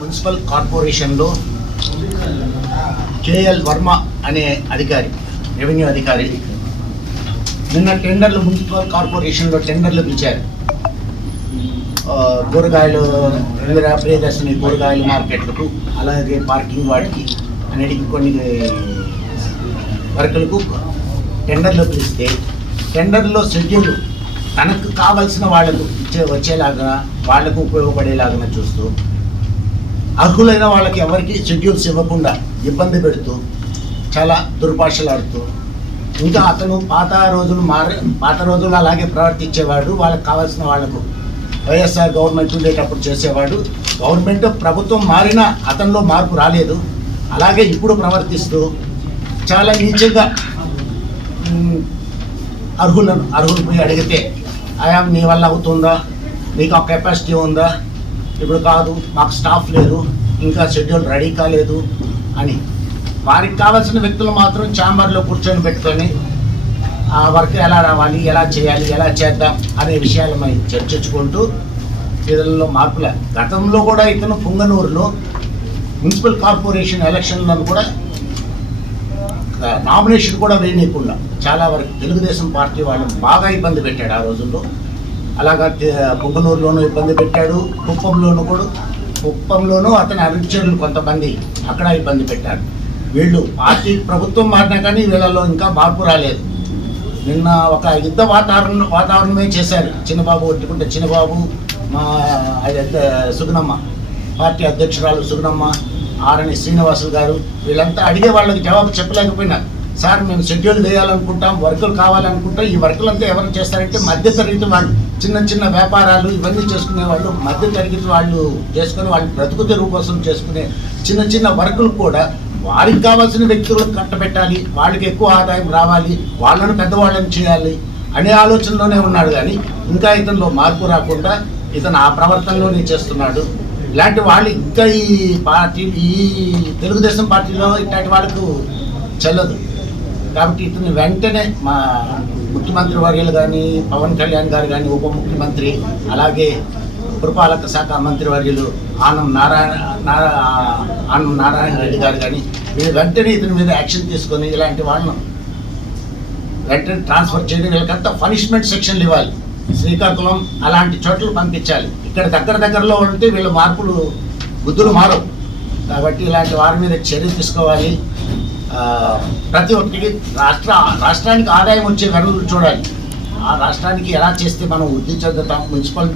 Municipal కార్పొరేషన్లో KL Varma అనే అధికారి రెవెన్యూ అధికారి నిన్న టెండర్లు మున్సిపల్ కార్పొరేషన్లో టెండర్లు పిలిచారు. కూరగాయలు ప్రియదర్శిని కూరగాయల మార్కెట్లకు అలాగే పార్కింగ్ వాటికి అన్నిటికి కొన్ని వర్కులకు టెండర్లు పిలిస్తే టెండర్లో షెడ్యూల్ తనకు కావలసిన వాళ్ళకు ఇచ్చే వచ్చేలాగా వాళ్ళకు ఉపయోగపడేలాగా చూస్తూ అర్హులైన వాళ్ళకి ఎవరికి షెడ్యూల్స్ ఇవ్వకుండా ఇబ్బంది పెడుతూ చాలా దుర్భాషలాడుతూ ఇంకా అతను పాత రోజులు మారి పాత రోజులు అలాగే ప్రవర్తించేవాడు వాళ్ళకి కావాల్సిన వాళ్ళకు వైఎస్ఆర్ గవర్నమెంట్ ఉండేటప్పుడు చేసేవాడు. గవర్నమెంట్ ప్రభుత్వం మారినా అతనిలో మార్పు రాలేదు. అలాగే ఇప్పుడు ప్రవర్తిస్తూ చాలా నీచంగా అర్హులను అర్హులు పోయి అడిగితే ఆయా నీ వల్ల అవుతుందా? నీకు ఆ కెపాసిటీ ఉందా? ఇప్పుడు కాదు మాకు స్టాఫ్ లేదు ఇంకా షెడ్యూల్ రెడీ కాలేదు అని. వారికి కావాల్సిన వ్యక్తులు మాత్రం ఛాంబర్లో కూర్చొని పెట్టుకొని ఆ వర్క్ ఎలా రావాలి ఎలా చేయాలి ఎలా చేద్దాం అనే విషయాలపై చర్చించుకుంటూ వీళ్ళలో మార్పుల గతంలో కూడా ఇతను పుంగనూరులో మున్సిపల్ కార్పొరేషన్ ఎలక్షన్లను కూడా నామినేషన్ కూడా వేయనీయకుండా చాలా వరకు తెలుగుదేశం పార్టీ వాళ్ళని బాగా ఇబ్బంది పెట్టాడు ఆ రోజుల్లో. అలాగా పుంగనూరులోనూ ఇబ్బంది పెట్టాడు. కుప్పంలోనూ కూడా కుప్పంలోనూ అతని అనుచరులు కొంతమంది అక్కడ ఇబ్బంది పెట్టారు. వీళ్ళు పార్టీ ప్రభుత్వం మారినా కానీ వీళ్ళలో ఇంకా మార్పు రాలేదు. నిన్న ఒక యుద్ధ వాతావరణం వాతావరణమే చేశారు. చిన్నబాబు ఒట్టుకుంటే చిన్నబాబు మా అది సుగుణమ్మ పార్టీ అధ్యక్షురాలు సుగుణమ్మ ఆరని శ్రీనివాసులు గారు వీళ్ళంతా అడిగే వాళ్ళకి జవాబు చెప్పలేకపోయినారు. సార్ మేము షెడ్యూల్ వేయాలనుకుంటాం వర్కులు కావాలనుకుంటాం. ఈ వర్కులంతా ఎవరు చేస్తారంటే మధ్య తరగతి వాళ్ళు. చిన్న చిన్న వ్యాపారాలు ఇవన్నీ చేసుకునే వాళ్ళు మధ్య తరగతి వాళ్ళు చేసుకుని వాళ్ళు బ్రతుకు తెరువు కోసం చేసుకునే చిన్న చిన్న వర్కులు కూడా వారికి కావాల్సిన వ్యక్తులకు కట్టబెట్టాలి వాళ్ళకి ఎక్కువ ఆదాయం రావాలి వాళ్ళను పెద్దవాళ్ళని చేయాలి అనే ఆలోచనలోనే ఉన్నాడు కానీ ఇంకా ఇతనిలో మార్పు రాకుండా ఇతను ఆ ప్రవర్తనలోనే చేస్తున్నాడు. ఇలాంటి వాళ్ళు ఇంకా ఈ పార్టీ ఈ తెలుగుదేశం పార్టీలో ఇట్లాంటి వాళ్ళకు చెల్లదు. కాబట్టి ఇతను వెంటనే మా ముఖ్యమంత్రి వర్యులు కానీ పవన్ కళ్యాణ్ గారు కానీ ఉప ముఖ్యమంత్రి అలాగే పురపాలక శాఖ మంత్రి వర్యులు ఆనం నారాయణ నారా ఆనం నారాయణ రెడ్డి గారు కానీ వీళ్ళు వెంటనే ఇతని మీద యాక్షన్ తీసుకొని ఇలాంటి వాళ్ళను వెంటనే ట్రాన్స్ఫర్ చేయడం వీళ్ళకంతా పనిష్మెంట్ సెక్షన్లు ఇవ్వాలి. శ్రీకాకుళం అలాంటి చోట్ల పంపించాలి. ఇక్కడ దగ్గర దగ్గరలో ఉంటే వీళ్ళ మార్పులు బుద్ధులు మారవు. కాబట్టి ఇలాంటి వారి మీద చర్య తీసుకోవాలి. ప్రతి ఒక్కరికి రాష్ట్ర రాష్ట్రానికి ఆదాయం వచ్చే వనరులు చూడాలి. ఆ రాష్ట్రానికి ఎలా చేస్తే మనం వృద్ధి చెందుతాం మున్సిపల్